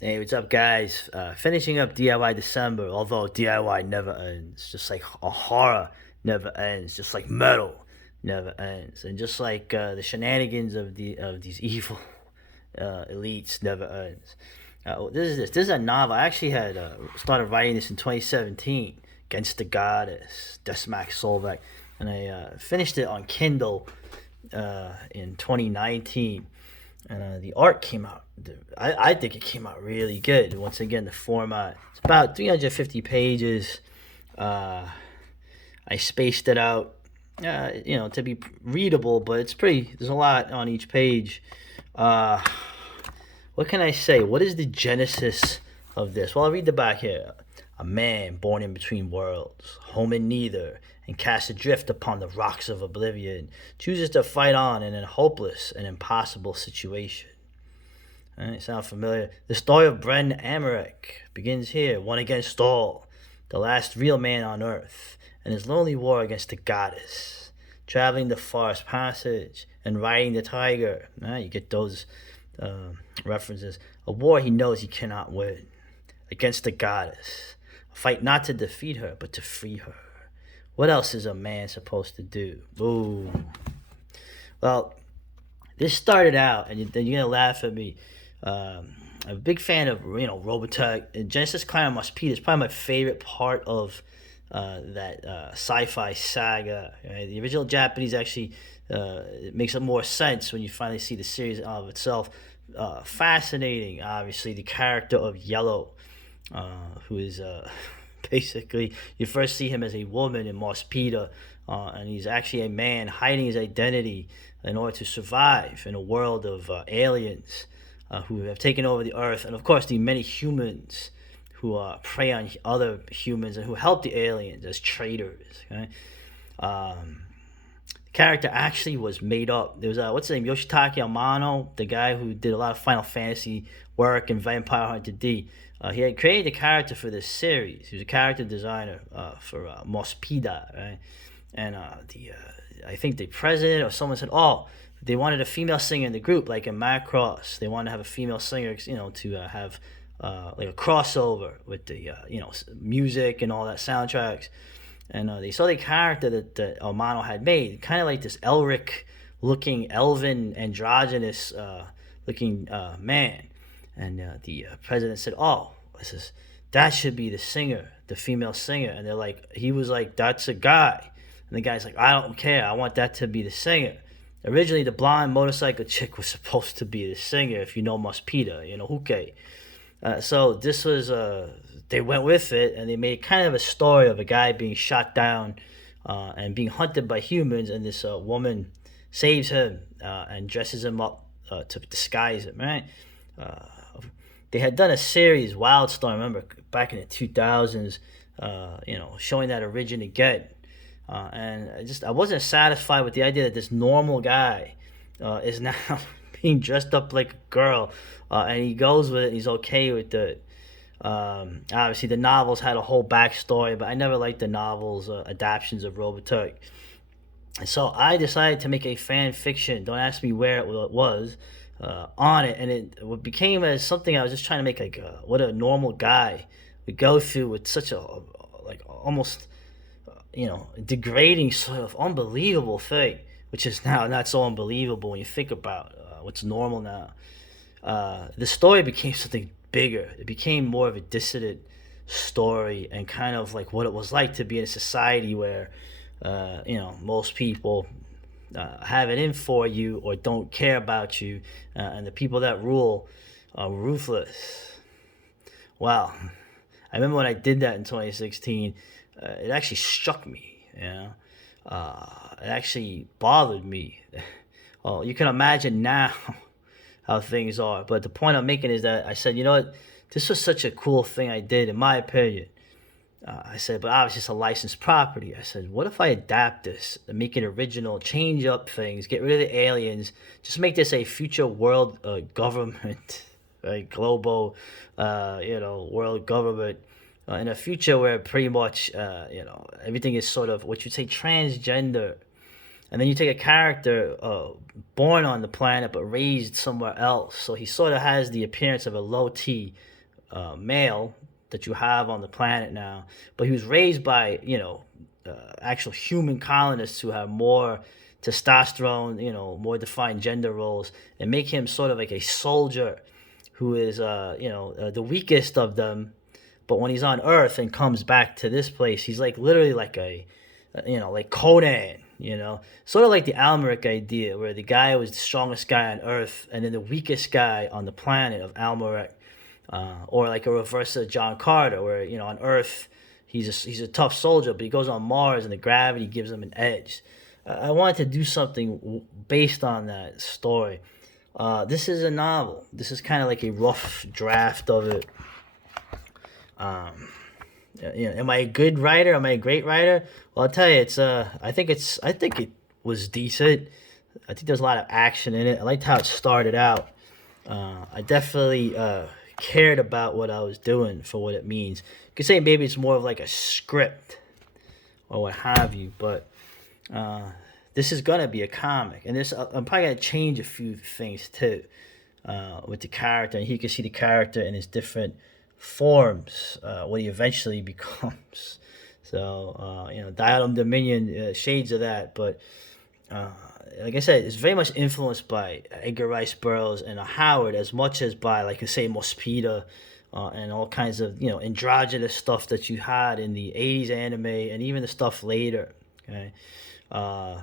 Hey, what's up, guys? Finishing up DIY December, although DIY never ends. Just like a horror never ends. Just like metal never ends, and just like the shenanigans of these evil elites never ends. This is a novel. I actually had started writing this in 2017 against the goddess Desmac Solvec, and I finished it on Kindle in 2019, and the art came out. I think it came out really good. Once again, the format, it's about 350 pages. Uh, I spaced it out, to be readable, but it's pretty. There's a lot on each page. Uh, what can I say? What is the genesis of this? Well, I'll read the back here. A man born in between worlds, home in neither, and cast adrift upon the rocks of oblivion, chooses to fight on in a hopeless and impossible situation. All right, sound familiar? The story of Bren Amarick begins here, one against all, the last real man on earth, and his lonely war against the goddess, traveling the forest passage and riding the tiger. All right, you get those references. A war he knows he cannot win against the goddess. A fight not to defeat her, but to free her. What else is a man supposed to do? Boom. Well, this started out, and you're gonna laugh at me. I'm a big fan of Robotech. And Genesis Clan Mospeada is probably my favorite part of that sci-fi saga. Right? The original Japanese actually it makes more sense when you finally see the series of itself. Fascinating, obviously, the character of Yellow, who is basically, you first see him as a woman in Mospeada, and he's actually a man hiding his identity in order to survive in a world of aliens who have taken over the earth, and of course the many humans who prey on other humans and who help the aliens as traitors. Okay? The character actually was made up. There was what's his name, Yoshitaka Amano, the guy who did a lot of Final Fantasy work and Vampire Hunter D. He had created the character for this series. He was a character designer for Mospeada, right? And I think the president or someone said, "Oh, they wanted a female singer in the group, like in Macross. They wanted to have a female singer, to have like a crossover with the music and all that soundtracks." And they saw the character that Amano had made, kind of like this Elric looking, elven, androgynous looking man. And the president said, "Oh, that should be the singer, the female singer." And they're like, he was like, "That's a guy." And the guy's like, "I don't care. I want that to be the singer." Originally, the blonde motorcycle chick was supposed to be the singer, if you know Mospeada, Huke. So this was, they went with it, and they made kind of a story of a guy being shot down and being hunted by humans, and this woman saves him and dresses him up to disguise him, right? Uh, they had done a series, Wildstorm, remember, back in the 2000s, showing that origin again. And I wasn't satisfied with the idea that this normal guy is now being dressed up like a girl, and he goes with it. And he's okay with it. Obviously, the novels had a whole backstory, but I never liked the novels adaptations of Robotech. And so I decided to make a fan fiction. Don't ask me where it was on it, and it became as something I was just trying to make like what a normal guy would go through with such a like almost degrading sort of unbelievable thing, which is now not so unbelievable when you think about what's normal now. The story became something bigger. It became more of a dissident story and kind of like what it was like to be in a society where, most people have it in for you or don't care about you, and the people that rule are ruthless. Wow. I remember when I did that in 2016, it actually struck me, it actually bothered me. Well, you can imagine now how things are. But the point I'm making is that I said, you know what? This was such a cool thing I did, in my opinion. I said, but obviously it's a licensed property. I said, what if I adapt this and make it original, change up things, get rid of the aliens, just make this a future world government, right? Global, world government. In a future where pretty much, everything is sort of what you'd say transgender, And then you take a character born on the planet but raised somewhere else. So he sort of has the appearance of a low T male that you have on the planet now, but he was raised by actual human colonists who have more testosterone, more defined gender roles, and make him sort of like a soldier who is the weakest of them. But when he's on Earth and comes back to this place, he's like literally like like Conan, sort of like the Almeric idea, where the guy was the strongest guy on Earth and then the weakest guy on the planet of Almeric, or like a reverse of John Carter, where on Earth he's a tough soldier, but he goes on Mars and the gravity gives him an edge. I wanted to do something based on that story. This is a novel. This is kind of like a rough draft of it. Am I a good writer? Am I a great writer? Well, I'll tell you, I think it was decent. I think there's a lot of action in it. I liked how it started out. I definitely cared about what I was doing for what it means. You could say maybe it's more of like a script or what have you, but this is gonna be a comic, and I'm probably gonna change a few things too with the character, and you can see the character in his different forms, what he eventually becomes. So Diadem Dominion, shades of that, but like I said, it's very much influenced by Edgar Rice Burroughs and Howard as much as by, like I say, Mospeada, and all kinds of androgynous stuff that you had in the '80s anime and even the stuff later. Okay. I'm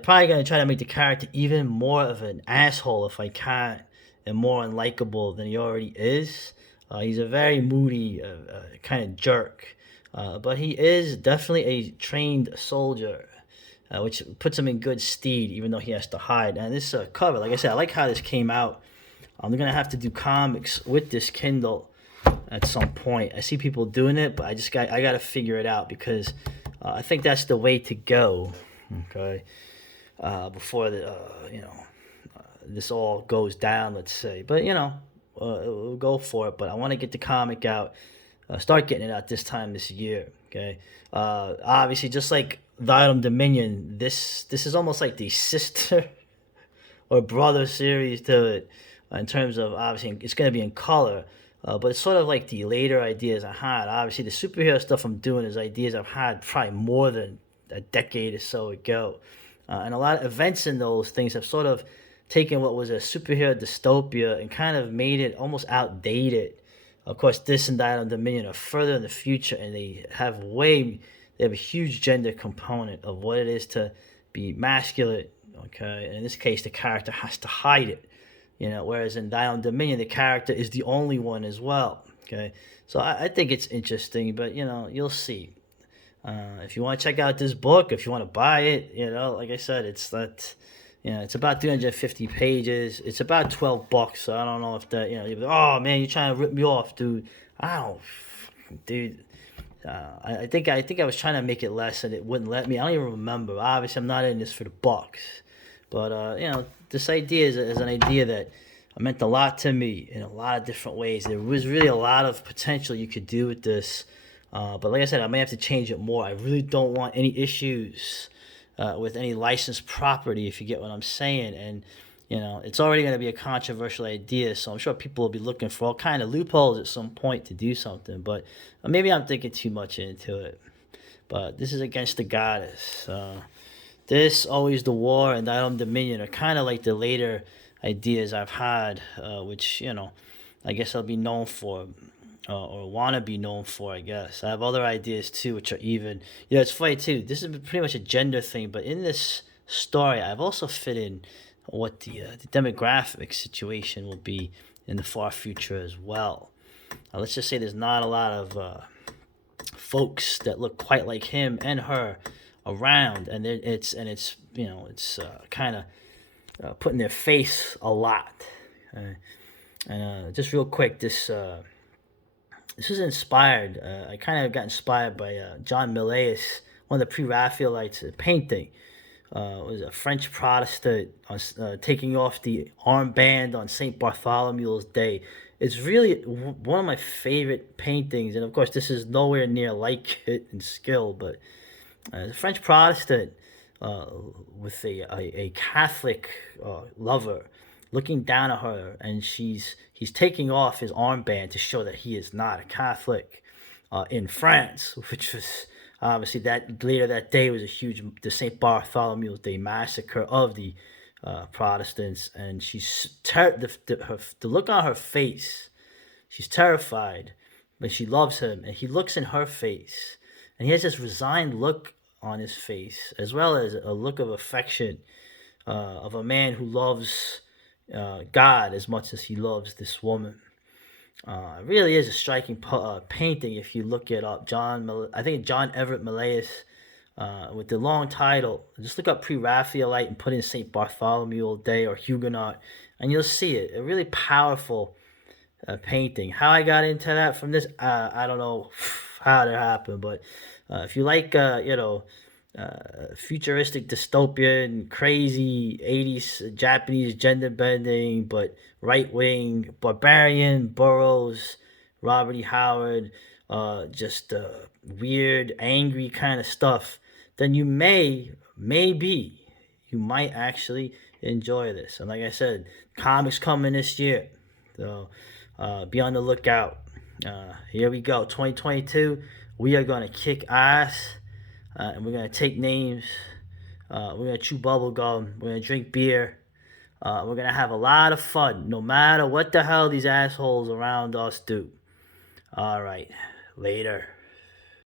probably gonna try to make the character even more of an asshole if I can, and more unlikable than he already is. He's a very moody kind of jerk, but he is definitely a trained soldier, which puts him in good stead, even though he has to hide. And this cover, like I said, I like how this came out. I'm gonna have to do comics with this Kindle at some point. I see people doing it, but I got to figure it out, because I think that's the way to go. Okay, before this all goes down, let's say. But we'll go for it. But I want to get the comic out, start getting it out this year. Okay, obviously, just like Diadem Dominion, this is almost like the sister or brother series to it, in terms of, obviously it's going to be in color. But it's sort of like the later ideas I had. Obviously, the superhero stuff I'm doing is ideas I've had probably more than a decade or so ago. And a lot of events in those things have sort of taken what was a superhero dystopia and kind of made it almost outdated. Of course, this and Diadem Dominion are further in the future, and they have a huge gender component of what it is to be masculine. Okay, and in this case, the character has to hide it. Whereas in Diadem Dominion, the character is the only one as well. Okay, so I think it's interesting, but you'll see. If you want to check out this book, if you want to buy it, like I said, it's about 350 pages. It's about $12. So I don't know if that, oh man, you're trying to rip me off, dude. I don't, dude. I think I was trying to make it less, and it wouldn't let me. I don't even remember. Obviously, I'm not in this for the bucks, but this idea is an idea that meant a lot to me in a lot of different ways. There was really a lot of potential you could do with this. But like I said, I may have to change it more. I really don't want any issues with any licensed property, if you get what I'm saying. And, it's already going to be a controversial idea, so I'm sure people will be looking for all kind of loopholes at some point to do something. But maybe I'm thinking too much into it. But this is Against the Goddess. This, Always the War, and Diadem Dominion are kind of like the later ideas I've had, which, I guess I'll be known for. Or want to be known for, I guess. I have other ideas too, which are even. It's funny too. This is pretty much a gender thing, but in this story, I've also fit in what the demographic situation will be in the far future as well. Let's just say there's not a lot of folks that look quite like him and her around, and it's kind of put in their face a lot. And just real quick, this is inspired. I kind of got inspired by John Millais, one of the pre-Raphaelites painting. Was a French Protestant taking off the armband on St. Bartholomew's Day. It's really one of my favorite paintings, and of course, this is nowhere near like it in skill, but As a French Protestant uh, with a Catholic lover looking down at her, and he's taking off his armband to show that he is not a Catholic in France, which was obviously that later that day was a huge the Saint Bartholomew's Day massacre of the Protestants, and the look on her face. She's terrified, but she loves him, and he looks in her face, and he has this resigned look on his face, as well as a look of affection of a man who loves God as much as he loves this woman. It really is a striking painting if you look it up. I think John Everett Millais, with the long title. Just look up Pre-Raphaelite and put in Saint Bartholomew Day or Huguenot, and you'll see it. A really powerful painting. How I got into that from this, I don't know how that happened, but if you like, futuristic dystopian, crazy 80s Japanese gender bending, but right wing, barbarian, Burroughs, Robert E. Howard, just weird, angry kind of stuff, then maybe, you might actually enjoy this. And like I said, comics coming this year. So be on the lookout. Here we go, 2022. We are going to kick ass, and we're going to take names. We're going to chew bubble gum. We're going to drink beer. We're going to have a lot of fun, no matter what the hell these assholes around us do. All right, later.